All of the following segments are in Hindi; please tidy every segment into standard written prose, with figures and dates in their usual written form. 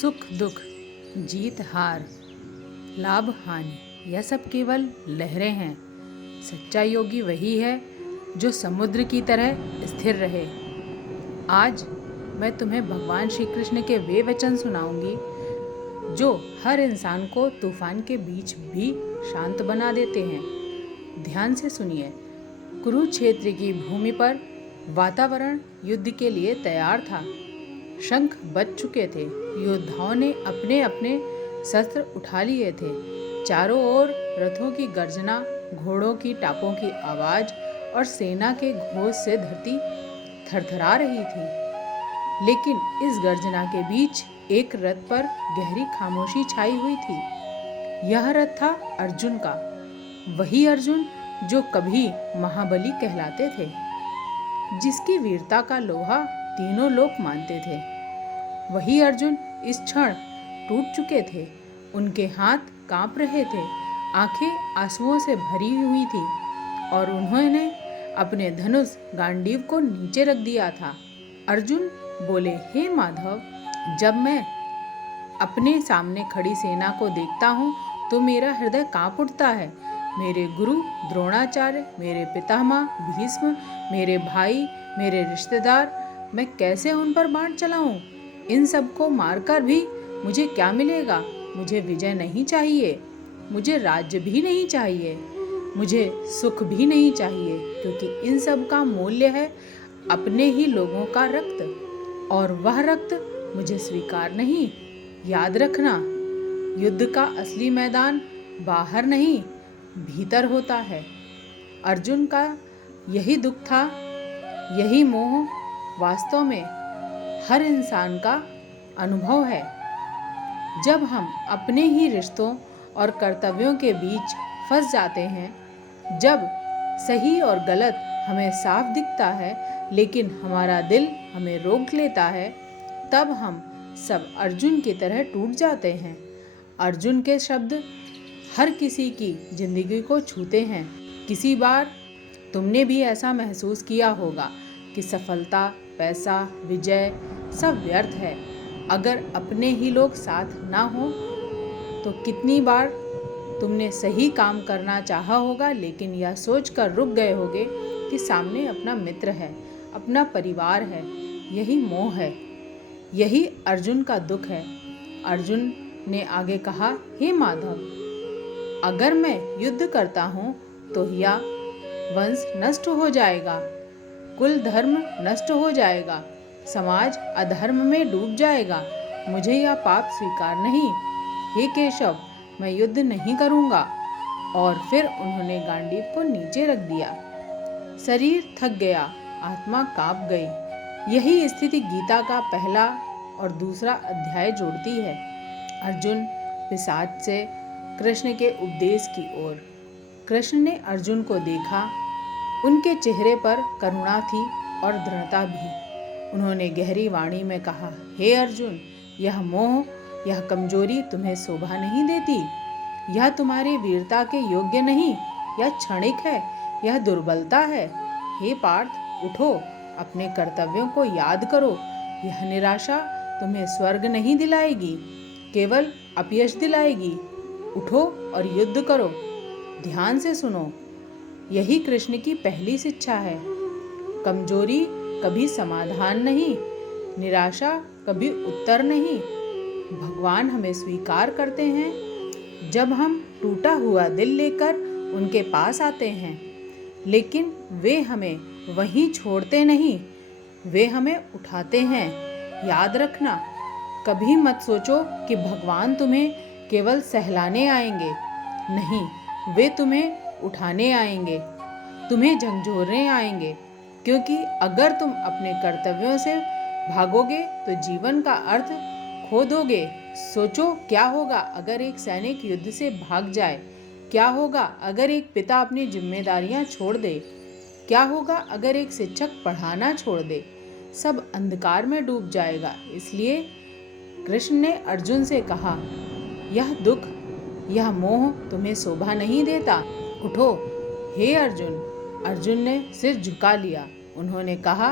सुख दुख, जीत हार, लाभ हानि, यह सब केवल लहरें हैं। सच्चा योगी वही है जो समुद्र की तरह स्थिर रहे। आज मैं तुम्हें भगवान श्री कृष्ण के वे वचन सुनाऊंगी जो हर इंसान को तूफान के बीच भी शांत बना देते हैं। ध्यान से सुनिए। कुरुक्षेत्र की भूमि पर वातावरण युद्ध के लिए तैयार था। शंख बज चुके थे। योद्धाओं ने अपने अपने शस्त्र उठा लिए थे। चारों ओर रथों की गर्जना, घोड़ों की टापों की आवाज और सेना के घोष से धरती थरथरा रही थी। लेकिन इस गर्जना के बीच एक रथ पर गहरी खामोशी छाई हुई थी। यह रथ था अर्जुन का, वही अर्जुन जो कभी महाबली कहलाते थे, जिसकी वीरता का लोहा तीनों लोग मानते थे। वही अर्जुन इस क्षण टूट चुके थे। उनके हाथ कांप रहे थे, आंखें आंसुओं से भरी हुई थी और उन्होंने अपने धनुष गांडीव को नीचे रख दिया था। अर्जुन बोले, हे माधव, जब मैं अपने सामने खड़ी सेना को देखता हूँ तो मेरा हृदय कांप उठता है। मेरे गुरु द्रोणाचार्य, मेरे पितामह भीष्म, मेरे भाई, मेरे रिश्तेदार, मैं कैसे उन पर बाण चलाऊं? इन सबको मारकर भी मुझे क्या मिलेगा? मुझे विजय नहीं चाहिए, मुझे राज्य भी नहीं चाहिए, मुझे सुख भी नहीं चाहिए, क्योंकि इन सब का मूल्य है अपने ही लोगों का रक्त, और वह रक्त मुझे स्वीकार नहीं। याद रखना, युद्ध का असली मैदान बाहर नहीं, भीतर होता है। अर्जुन का यही दुख था, यही मोह वास्तव में हर इंसान का अनुभव है। जब हम अपने ही रिश्तों और कर्तव्यों के बीच फंस जाते हैं, जब सही और गलत हमें साफ दिखता है लेकिन हमारा दिल हमें रोक लेता है, तब हम सब अर्जुन की तरह टूट जाते हैं। अर्जुन के शब्द हर किसी की जिंदगी को छूते हैं। किसी बार तुमने भी ऐसा महसूस किया होगा कि सफलता, पैसा, विजय सब व्यर्थ है अगर अपने ही लोग साथ ना हो। तो कितनी बार तुमने सही काम करना चाहा होगा लेकिन यह सोचकर रुक गए होगे कि सामने अपना मित्र है, अपना परिवार है। यही मोह है, यही अर्जुन का दुख है। अर्जुन ने आगे कहा, हे माधव, अगर मैं युद्ध करता हूँ तो यह वंश नष्ट हो जाएगा, कुल धर्म नष्ट हो जाएगा, समाज अधर्म में डूब जाएगा। मुझे यह पाप स्वीकार नहीं। हे केशव, मैं युद्ध नहीं करूँगा। और फिर उन्होंने गांडीव को नीचे रख दिया। शरीर थक गया, आत्मा कांप गई। यही स्थिति गीता का पहला और दूसरा अध्याय जोड़ती है। अर्जुन पिशाच से कृष्ण के उपदेश की ओर। कृष्ण ने अर्जुन को देखा। उनके चेहरे पर करुणा थी और दृढ़ता भी। उन्होंने गहरी वाणी में कहा, हे अर्जुन, यह मोह, यह कमजोरी तुम्हें शोभा नहीं देती। यह तुम्हारी वीरता के योग्य नहीं। यह क्षणिक है, यह दुर्बलता है। हे पार्थ, उठो, अपने कर्तव्यों को याद करो। यह निराशा तुम्हें स्वर्ग नहीं दिलाएगी, केवल अपयश दिलाएगी। उठो और युद्ध करो। ध्यान से सुनो, यही कृष्ण की पहली शिक्षा है। कमजोरी कभी समाधान नहीं, निराशा कभी उत्तर नहीं। भगवान हमें स्वीकार करते हैं जब हम टूटा हुआ दिल लेकर उनके पास आते हैं, लेकिन वे हमें वहीं छोड़ते नहीं, वे हमें उठाते हैं। याद रखना, कभी मत सोचो कि भगवान तुम्हें केवल सहलाने आएंगे। नहीं, वे तुम्हें उठाने आएंगे, तुम्हें झंझोरने आएंगे। क्योंकि अगर तुम अपने कर्तव्यों से भागोगे तो जीवन का अर्थ खो दोगे। सोचो, क्या होगा अगर एक सैनिक युद्ध से भाग जाए? क्या होगा अगर एक पिता अपनी जिम्मेदारियां छोड़ दे? क्या होगा अगर एक शिक्षक पढ़ाना छोड़ दे? सब अंधकार में डूब जाएगा। इसलिए कृष्ण ने अर्जुन से कहा, यह दुख, यह मोह तुम्हें शोभा नहीं देता। उठो, हे अर्जुन। अर्जुन ने सिर झुका लिया। उन्होंने कहा,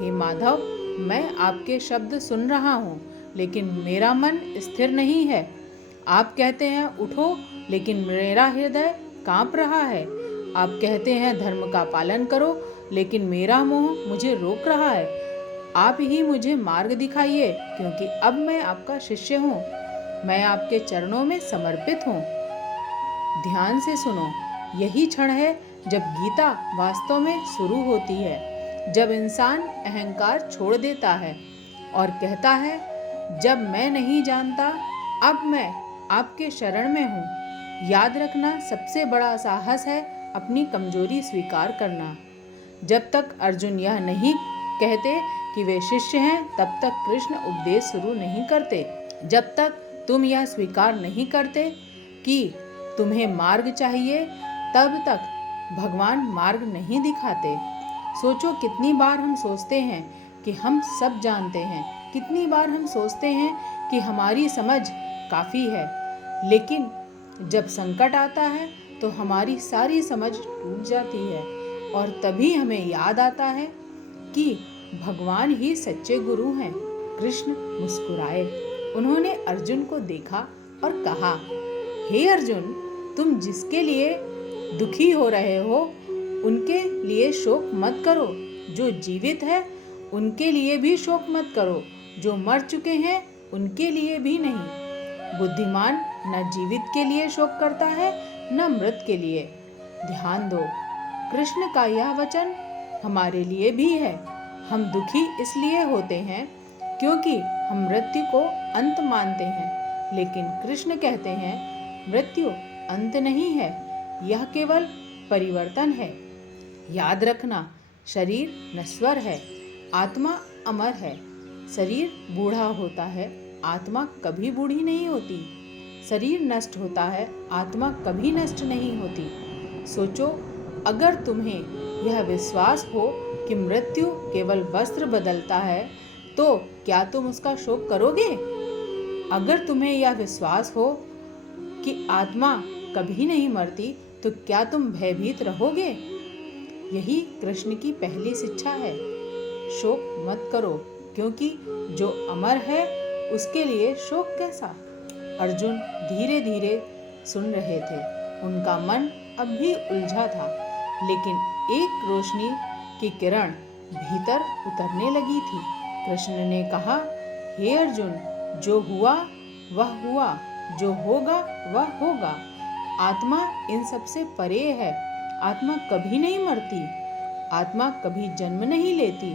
हे माधव, मैं आपके शब्द सुन रहा हूँ, लेकिन मेरा मन स्थिर नहीं है। आप कहते हैं उठो, लेकिन मेरा हृदय कांप रहा है। आप कहते हैं धर्म का पालन करो, लेकिन मेरा मोह मुझे रोक रहा है। आप ही मुझे मार्ग दिखाइए, क्योंकि अब मैं आपका शिष्य हूँ। मैं आपके चरणों में समर्पित हूँ। ध्यान से सुनो, यही क्षण है जब गीता वास्तव में शुरू होती है, जब इंसान अहंकार छोड़ देता है और कहता है, जब मैं नहीं जानता, अब मैं आपके शरण में हूँ। याद रखना, सबसे बड़ा साहस है अपनी कमजोरी स्वीकार करना। जब तक अर्जुन यह नहीं कहते कि वे शिष्य हैं, तब तक कृष्ण उपदेश शुरू नहीं करते। जब तक तुम यह स्वीकार नहीं करते कि तुम्हें मार्ग चाहिए, तब तक भगवान मार्ग नहीं दिखाते। सोचो, कितनी बार हम सोचते हैं कि हम सब जानते हैं, कितनी बार हम सोचते हैं कि हमारी समझ काफ़ी है, लेकिन जब संकट आता है तो हमारी सारी समझ टूट जाती है और तभी हमें याद आता है कि भगवान ही सच्चे गुरु हैं। कृष्ण मुस्कुराए। उन्होंने अर्जुन को देखा और कहा, हे अर्जुन, तुम जिसके लिए दुखी हो रहे हो उनके लिए शोक मत करो। जो जीवित है उनके लिए भी शोक मत करो, जो मर चुके हैं उनके लिए भी नहीं। बुद्धिमान न जीवित के लिए शोक करता है, न मृत के लिए। ध्यान दो, कृष्ण का यह वचन हमारे लिए भी है। हम दुखी इसलिए होते हैं क्योंकि हम मृत्यु को अंत मानते हैं, लेकिन कृष्ण कहते हैं मृत्यु अंत नहीं है, यह केवल परिवर्तन है। याद रखना, शरीर नश्वर है, आत्मा अमर है। शरीर बूढ़ा होता है, आत्मा कभी बूढ़ी नहीं होती। शरीर नष्ट होता है, आत्मा कभी नष्ट नहीं होती। सोचो, अगर तुम्हें यह विश्वास हो कि मृत्यु केवल वस्त्र बदलता है, तो क्या तुम उसका शोक करोगे? अगर तुम्हें यह विश्वास हो कि आत्मा कभी नहीं मरती, तो क्या तुम भयभीत रहोगे? यही कृष्ण की पहली शिक्षा है। शोक मत करो, क्योंकि जो अमर है उसके लिए शोक कैसा? अर्जुन धीरे धीरे सुन रहे थे। उनका मन अब भी उलझा था, लेकिन एक रोशनी की किरण भीतर उतरने लगी थी। कृष्ण ने कहा, हे अर्जुन, जो हुआ वह हुआ, जो होगा वह होगा। आत्मा इन सबसे परे है। आत्मा कभी नहीं मरती, आत्मा कभी जन्म नहीं लेती।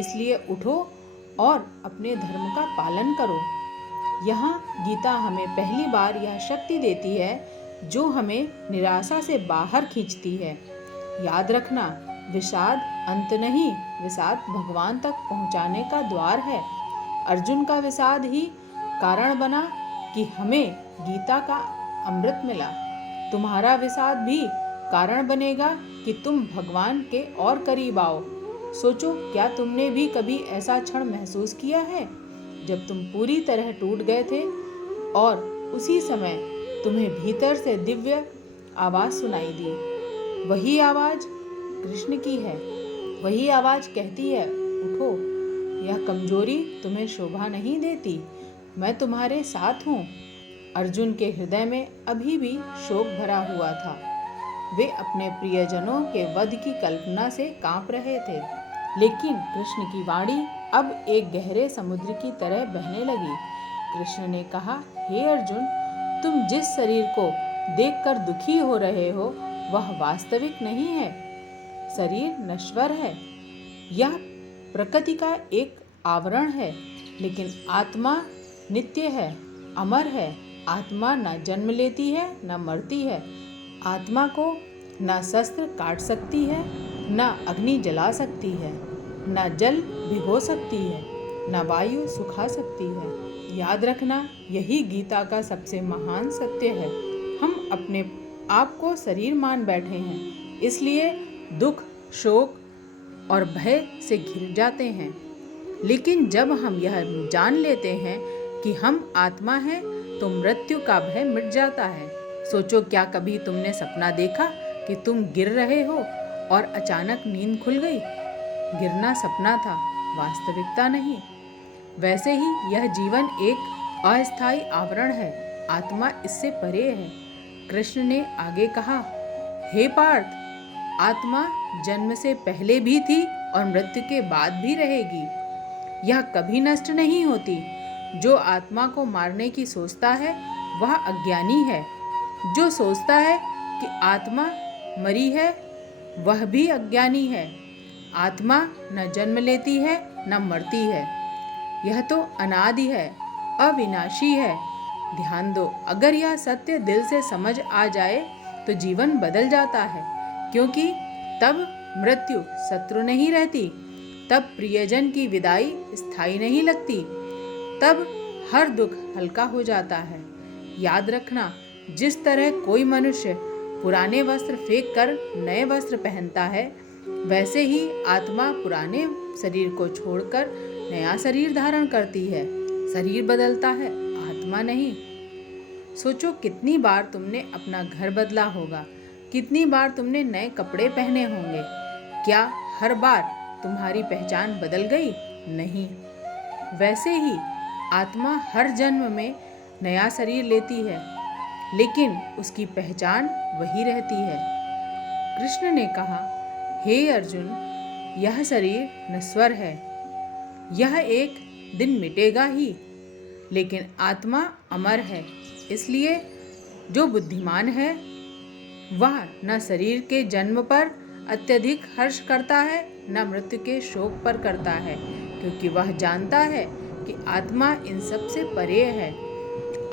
इसलिए उठो और अपने धर्म का पालन करो। यहाँ गीता हमें पहली बार यह शक्ति देती है जो हमें निराशा से बाहर खींचती है। याद रखना, विषाद अंत नहीं, विषाद भगवान तक पहुँचाने का द्वार है। अर्जुन का विषाद ही कारण बना कि हमें गीता का अमृत मिला। तुम्हारा विषाद भी कारण बनेगा कि तुम भगवान के और करीब आओ। सोचो, क्या तुमने भी कभी ऐसा क्षण महसूस किया है जब तुम पूरी तरह टूट गए थे और उसी समय तुम्हें भीतर से दिव्य आवाज़ सुनाई दी? वही आवाज़ कृष्ण की है। वही आवाज़ कहती है, उठो, यह कमजोरी तुम्हें शोभा नहीं देती, मैं तुम्हारे साथ हूँ। अर्जुन के हृदय में अभी भी शोक भरा हुआ था। वे अपने प्रियजनों के वध की कल्पना से कांप रहे थे, लेकिन कृष्ण की वाणी अब एक गहरे समुद्र की तरह बहने लगी। कृष्ण ने कहा, हे अर्जुन, तुम जिस शरीर को देखकर दुखी हो रहे हो वह वास्तविक नहीं है। शरीर नश्वर है, यह प्रकृति का एक आवरण है, लेकिन आत्मा नित्य है, अमर है। आत्मा न जन्म लेती है, न मरती है। आत्मा को न शस्त्र काट सकती है, न अग्नि जला सकती है, न जल भिगो सकती है, न वायु सुखा सकती है। याद रखना, यही गीता का सबसे महान सत्य है। हम अपने आप को शरीर मान बैठे हैं, इसलिए दुख, शोक और भय से घिर जाते हैं। लेकिन जब हम यह जान लेते हैं कि हम आत्मा हैं, तो मृत्यु का भय मिट जाता है। सोचो, क्या कभी तुमने सपना देखा कि तुम गिर रहे हो और अचानक नींद खुल गई? गिरना सपना था, वास्तविकता नहीं। वैसे ही यह जीवन एक अस्थायी आवरण है, आत्मा इससे परे है। कृष्ण ने आगे कहा, हे पार्थ, आत्मा जन्म से पहले भी थी और मृत्यु के बाद भी रहेगी। यह कभी नष्ट नहीं होती। जो आत्मा को मारने की सोचता है वह अज्ञानी है। जो सोचता है कि आत्मा मरी है वह भी अज्ञानी है। आत्मा न जन्म लेती है न मरती है। यह तो अनादि है, अविनाशी है। ध्यान दो, अगर यह सत्य दिल से समझ आ जाए तो जीवन बदल जाता है, क्योंकि तब मृत्यु शत्रु नहीं रहती, तब प्रियजन की विदाई स्थायी नहीं लगती, तब हर दुख हल्का हो जाता है। याद रखना, जिस तरह कोई मनुष्य पुराने वस्त्र फेंक कर नए वस्त्र पहनता है, वैसे ही आत्मा पुराने शरीर को छोड़कर नया शरीर धारण करती है। शरीर बदलता है, आत्मा नहीं। सोचो, कितनी बार तुमने अपना घर बदला होगा, कितनी बार तुमने नए कपड़े पहने होंगे। क्या हर बार तुम्हारी पहचान बदल गई? नहीं। वैसे ही आत्मा हर जन्म में नया शरीर लेती है, लेकिन उसकी पहचान वही रहती है। कृष्ण ने कहा, हे अर्जुन, यह शरीर नश्वर है, यह एक दिन मिटेगा ही, लेकिन आत्मा अमर है। इसलिए जो बुद्धिमान है वह न शरीर के जन्म पर अत्यधिक हर्ष करता है न मृत्यु के शोक पर करता है, क्योंकि वह जानता है कि आत्मा इन सब से परे है।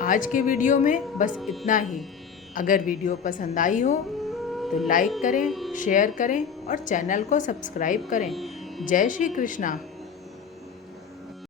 आज के वीडियो में बस इतना ही। अगर वीडियो पसंद आई हो तो लाइक करें, शेयर करें और चैनल को सब्सक्राइब करें। जय श्री कृष्णा।